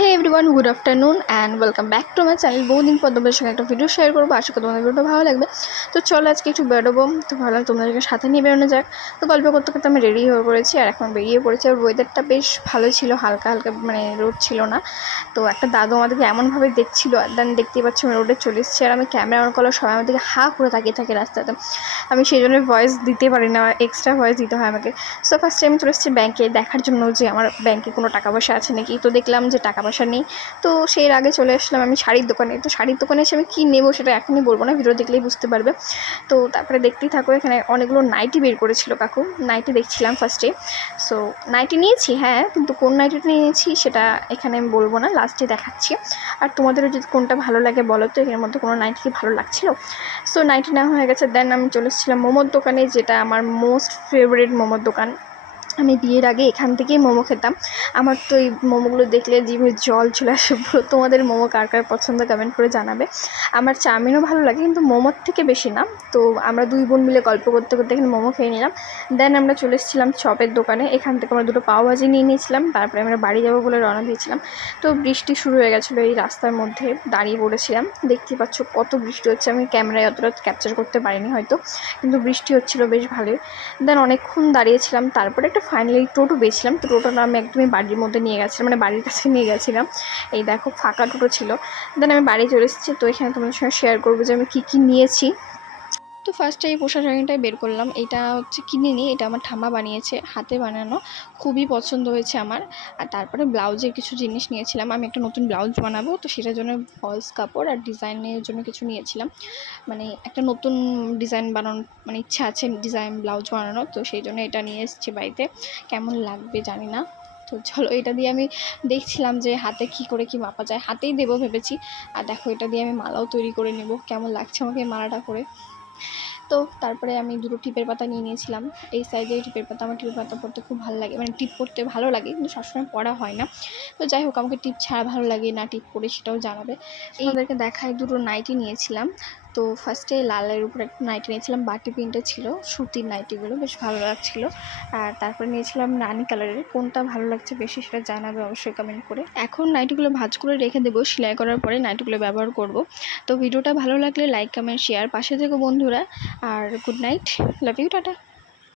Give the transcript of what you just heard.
Hey everyone, good afternoon and welcome back to my channel. বহুদিন পর তোমাদের সঙ্গে একটা ভিডিও শেয়ার করবো, আশা করি তোমাদের ভিডিওটা ভালো লাগবে। তো চলো আজকে একটু বেরোবো, তো ভাবলাম তোমাদেরকে সাথে নিয়ে বেরোনো যাক। তো গল্প করতে করতে আমি রেডি হয়ে পড়েছি আর এখন বেরিয়ে পড়েছি। আর ওয়েদারটা বেশ ভালো ছিল, হালকা হালকা মানে রোদ ছিল না। তো একটা দাদু আমাদেরকে এমনভাবে দেখছিল, দেন দেখতেই পাচ্ছি আমি রোডে চলে এসেছি। আর আমি ক্যামেরা অন করলে সবাই আমাদেরকে হা করে তাকিয়ে থাকে রাস্তাতে। আমি সেই জন্য ভয়েস দিতে পারি না, এক্সট্রা ভয়েস দিতে হয় আমাকে। সো ফার্স্টে আমি চলে এসেছি ব্যাংকে দেখার জন্য যে আমার ব্যাংকে কোনো টাকা পয়সা আছে নাকি। তো দেখলাম যে টাকা পয়সা নেই। তো সেই আগে চলে আসলাম আমি শাড়ির দোকানে। তো শাড়ির দোকানে এসে আমি কী নেবো সেটা এখনই বলবো না, ভিডিও দেখলেই বুঝতে পারবে। তো তারপরে দেখতেই থাকো, এখানে অনেকগুলো নাইটি বের করেছিল কাকু। নাইটি দেখছিলাম ফার্স্টে। সো নাইটি নিয়েছি, হ্যাঁ, কিন্তু কোন নাইটিটা নিয়েছি সেটা এখানে আমি বলবো না, লাস্টে দেখাচ্ছি। আর তোমাদেরও যদি কোনটা ভালো লাগে বলো তো, এর মধ্যে কোনো নাইটি কি ভালো লাগছিলো। সো নাইটি নেওয়া হয়ে গেছে। দেন আমি চলে এসেছিলাম মোমোর দোকানে, যেটা আমার মোস্ট ফেভারিট মোমোর দোকান। আমি বিয়ের আগে এখান থেকেই মোমো খেতাম। আমার তো এই মোমোগুলো দেখলে জিভে জল চলে আসে পুরো। তোমাদের মোমো কার কার পছন্দ কমেন্ট করে জানাবে। আমার চাউমিনও ভালো লাগে, কিন্তু মোমোর থেকে বেশি না। তো আমরা দুই বোন মিলে গল্প করতে করতে এখানে মোমো খেয়ে নিলাম। দেন আমরা চলে এসেছিলাম চপের দোকানে। এখান থেকে আমরা দুটো পাওভাজি নিয়ে নিয়েছিলাম। তারপরে আমরা বাড়ি যাবো বলে রওনা দিয়েছিলাম। তো বৃষ্টি শুরু হয়ে গেছিলো, এই রাস্তার মধ্যে দাঁড়িয়ে পড়েছিলাম। দেখতে পাচ্ছ কত বৃষ্টি হচ্ছে। আমি ক্যামেরায় অতটা ক্যাপচার করতে পারিনি হয়তো, কিন্তু বৃষ্টি হচ্ছিলো বেশ ভালোই। দেন অনেকক্ষণ দাঁড়িয়েছিলাম, তারপরে একটা ফাইনালি টোটো পেয়েছিলাম। তো টোটোটা আমি একদমই বাড়ির মধ্যে নিয়ে গেছিলাম, মানে বাড়ির কাছে নিয়ে গেছিলাম। এই দেখো ফাঁকা টোটো ছিল। দেন আমি বাড়ি চলে এসেছি। তো এখানে তোমাদের সঙ্গে শেয়ার করবো যে আমি কী কী নিয়েছি। তো ফার্স্টে এই পোশাক শাড়িটাই বের করলাম। এটা হচ্ছে কিনে নিই, এটা আমার ঠাম্মা বানিয়েছে, হাতে বানানো, খুবই পছন্দ হয়েছে আমার। আর তারপরে ব্লাউজের কিছু জিনিস নিয়েছিলাম, আমি একটা নতুন ব্লাউজ বানাবো, তো সেটার জন্য ফলস কাপড় আর ডিজাইনের জন্য কিছু নিয়েছিলাম। মানে একটা নতুন ডিজাইন বানানোর মানে ইচ্ছা আছে, ডিজাইন ব্লাউজ বানানো। তো সেই জন্য এটা নিয়ে এসেছি বাড়িতে, কেমন লাগবে জানি না। তো চলো, এটা দিয়ে আমি দেখছিলাম যে হাতে কি করে কি মাপা যায়, হাতেই দেবো ভেবেছি। আর দেখো এটা দিয়ে আমি মালাও তৈরি করে নেব, কেমন লাগছে আমাকে মালাটা করে। তো তারপরে আমি দুটো টিপের পাতা নিয়ে নিয়েছিলাম। এই সাইজের টিপের পাতা, আমার টিপের পাতা পরতে খুব ভালো লাগে, মানে টিপ পরতে ভালো লাগে, কিন্তু সবসময় পরা হয় না। তো যাই হোক, আমাকে টিপ ছাড়া ভালো লাগে না টিপ পরে সেটাও জানাবে। আমাদেরকে দেখায় দুটো নাইটি নিয়েছিলাম। তো ফার্স্টে লালের উপর একটা নাইটি নিয়েছিলাম, বাটি প্রিন্টে ছিল, সুতির নাইটিগুলো বেশ ভালো লাগছিলো। আর তারপরে নিয়েছিলাম রানি কালারের। কোনটা ভালো লাগছে বেশি সেটা জানাবে অবশ্যই কমেন্ট করে। এখন নাইটিগুলো ভাঁজ করে রেখে দেবো, সেলাই করার পরে নাইটিগুলো ব্যবহার করব। তো ভিডিওটা ভালো লাগলে লাইক কমেন্ট শেয়ার, পাশে থেকো বন্ধুরা। আর good night, love you, tata.